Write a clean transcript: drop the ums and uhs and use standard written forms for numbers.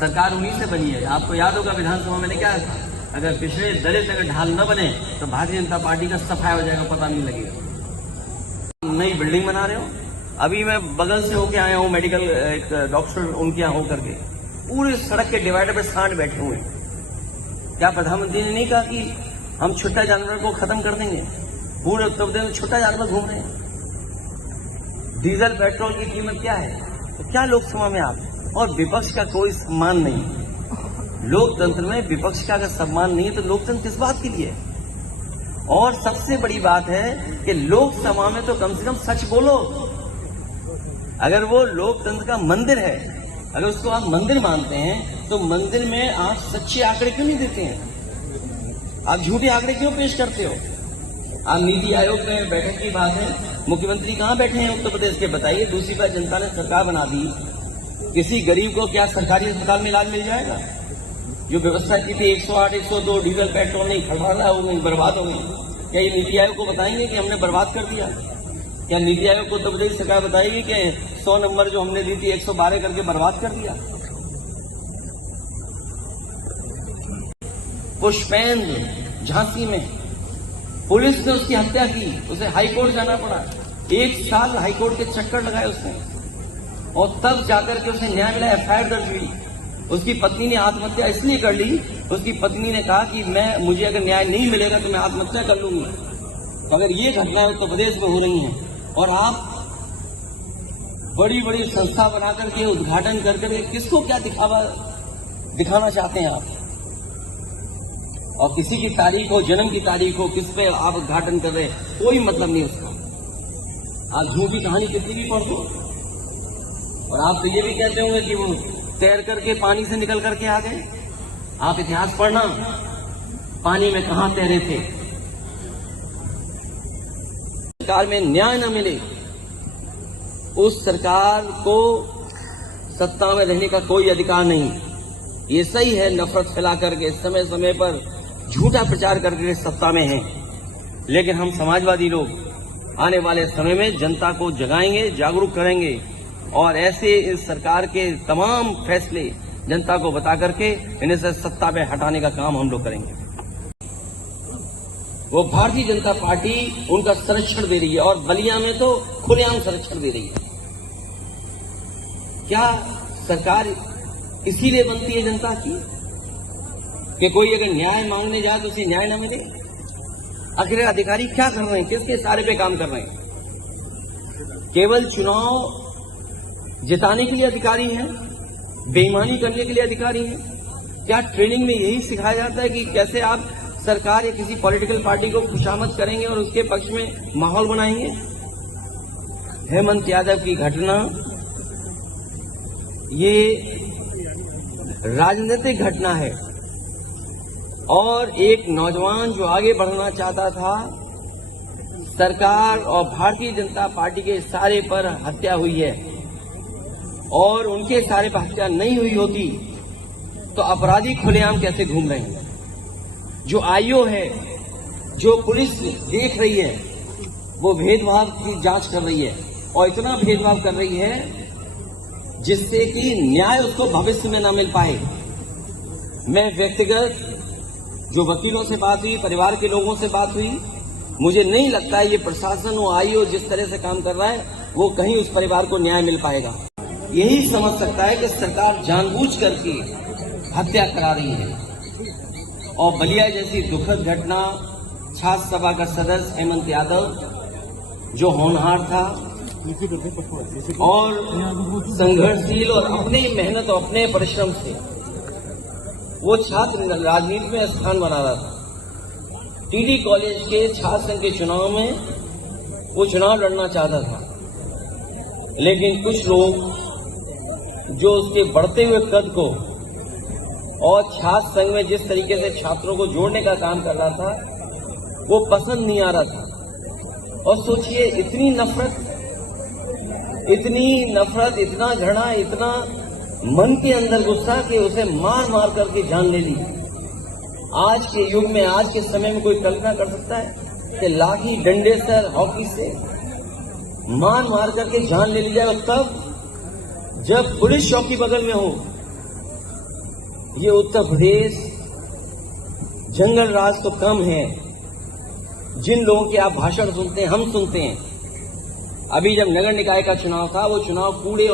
सरकार उन्हीं से बनी है। आपको याद होगा विधानसभा में क्या था, अगर पिछड़े दलित अगर ढाल न बने तो भारतीय जनता पार्टी का सफाया हो जाएगा, पता नहीं लगेगा। नई बिल्डिंग बना रहे हो, अभी मैं बगल से होके आया हूँ, मेडिकल एक डॉक्टर उनके यहाँ होकर के पूरे सड़क के डिवाइडर पे सांड बैठे हुए हैं। क्या प्रधानमंत्री ने नहीं कहा कि हम छोटा जानवर को खत्म कर देंगे? पूरे उत्तर प्रदेश में छोटा जानवर घूम रहे हैं। डीजल पेट्रोल की कीमत क्या है, तो क्या लोकसभा में आप और विपक्ष का कोई सम्मान नहीं। लोकतंत्र में विपक्ष का अगर सम्मान नहीं है तो लोकतंत्र किस बात के लिए? और सबसे बड़ी बात है कि लोकसभा में तो कम से कम सच बोलो। अगर वो लोकतंत्र का मंदिर है, अगर उसको आप मंदिर मानते हैं, तो मंदिर में आप सच्चे आंकड़े क्यों नहीं देते हैं? आप झूठे आंकड़े क्यों पेश करते हो? आप नीति आयोग में बैठक की बात है, मुख्यमंत्री कहां बैठे हैं उत्तर प्रदेश के, बताइए। दूसरी बार जनता ने सरकार बना दी, किसी गरीब को क्या सरकारी अस्पताल में इलाज मिल जाएगा? जो व्यवस्था की थी 108, 102 डीजल पेट्रोल नहीं, खड़बड़ा हो गई, बर्बाद हो गई। क्या ये नीति आयोग को बताएंगे कि हमने बर्बाद कर दिया? क्या नीति आयोग को उत्तर प्रदेश सरकार बताएगी कि 100 नंबर जो हमने दी थी 112 करके बर्बाद कर दिया? पुष्पेंद्र झांसी में पुलिस ने उसकी हत्या की, उसे हाईकोर्ट जाना पड़ा। 1 साल हाईकोर्ट के चक्कर लगाए उसने, और तब जाकर के उसे न्याय मिला, एफआईआर दर्ज हुई। उसकी पत्नी ने आत्महत्या इसलिए कर ली, उसकी पत्नी ने कहा कि मुझे अगर न्याय नहीं मिलेगा तो मैं आत्महत्या कर लूंगी। तो अगर ये घटनाएं उत्तर प्रदेश में हो रही हैं और आप बड़ी बड़ी संस्था बनाकर के उद्घाटन कर करके किसको क्या दिखाना चाहते हैं आप? और किसी की तारीख हो, जन्म की तारीख हो, किस पे आप उद्घाटन कर रहे हैं, कोई मतलब नहीं उसका। आप झूठी कहानी कितनी भी पढ़ दो। और आप तो ये भी कहते होंगे कि वो तैर करके पानी से निकल करके आ गए। आप इतिहास पढ़ना, पानी में कहां तैरे थे। सरकार में न्याय न मिले, उस सरकार को सत्ता में रहने का कोई अधिकार नहीं। ये सही है, नफरत फैला करके समय समय पर झूठा प्रचार करके सत्ता में है, लेकिन हम समाजवादी लोग आने वाले समय में जनता को जगाएंगे, जागरूक करेंगे, और ऐसे इस सरकार के तमाम फैसले जनता को बता करके इन्हें से सत्ता पे हटाने का काम हम लोग करेंगे। वो भारतीय जनता पार्टी उनका संरक्षण दे रही है, और बलिया में तो खुलेआम संरक्षण दे रही है। क्या सरकार इसीलिए बनती है जनता की कि कोई अगर न्याय मांगने जाए तो उसे न्याय न मिले? आखिर अधिकारी क्या कर रहे हैं, किसके इशारे पे काम कर रहे हैं? केवल चुनाव जिताने के लिए अधिकारी हैं, बेईमानी करने के लिए अधिकारी हैं? क्या ट्रेनिंग में यही सिखाया जाता है कि कैसे आप सरकार या किसी पॉलिटिकल पार्टी को खुशामद करेंगे और उसके पक्ष में माहौल बनाएंगे? हेमंत यादव की घटना ये राजनीतिक घटना है, और एक नौजवान जो आगे बढ़ना चाहता था, सरकार और भारतीय जनता पार्टी के इशारे पर हत्या हुई है। और उनके इशारे पर हत्या नहीं हुई होती तो अपराधी खुलेआम कैसे घूम रहे हैं? जो आईओ है, जो पुलिस देख रही है, वो भेदभाव की जांच कर रही है, और इतना भेदभाव कर रही है जिससे कि न्याय उसको भविष्य में न मिल पाए। मैं व्यक्तिगत जो वकीलों से बात हुई, परिवार के लोगों से बात हुई, मुझे नहीं लगता है ये प्रशासन और आईओ जिस तरह से काम कर रहा है वो कहीं उस परिवार को न्याय मिल पाएगा। यही समझ सकता है कि सरकार जानबूझ करके हत्या करा रही है। और बलिया जैसी दुखद घटना, छात्र सभा का सदस्य हेमंत यादव जो होनहार था और संघर्षशील, और अपनी मेहनत और अपने परिश्रम से वो छात्र राजनीति में स्थान बना रहा था। टीडी कॉलेज के छात्र संघ के चुनाव में वो चुनाव लड़ना चाहता था, लेकिन कुछ लोग जो उसके बढ़ते हुए कद को और छात्र संघ में जिस तरीके से छात्रों को जोड़ने का काम कर रहा था वो पसंद नहीं आ रहा था। और सोचिए, इतनी नफरत, इतना घृणा, इतना मन के अंदर गुस्सा कि उसे मार मार करके जान ले ली। आज के युग में, आज के समय में कोई कल्पना कर सकता है कि लाठी डंडे से, हॉकी से मार मार करके जान ले ली जाए? और तब जब पुलिस चौकी बगल में हो, ये उत्तर प्रदेश जंगल राज तो कम है, जिन लोगों के आप भाषण सुनते हैं, हम सुनते हैं। अभी जब नगर निकाय का चुनाव था, वो चुनाव कूड़े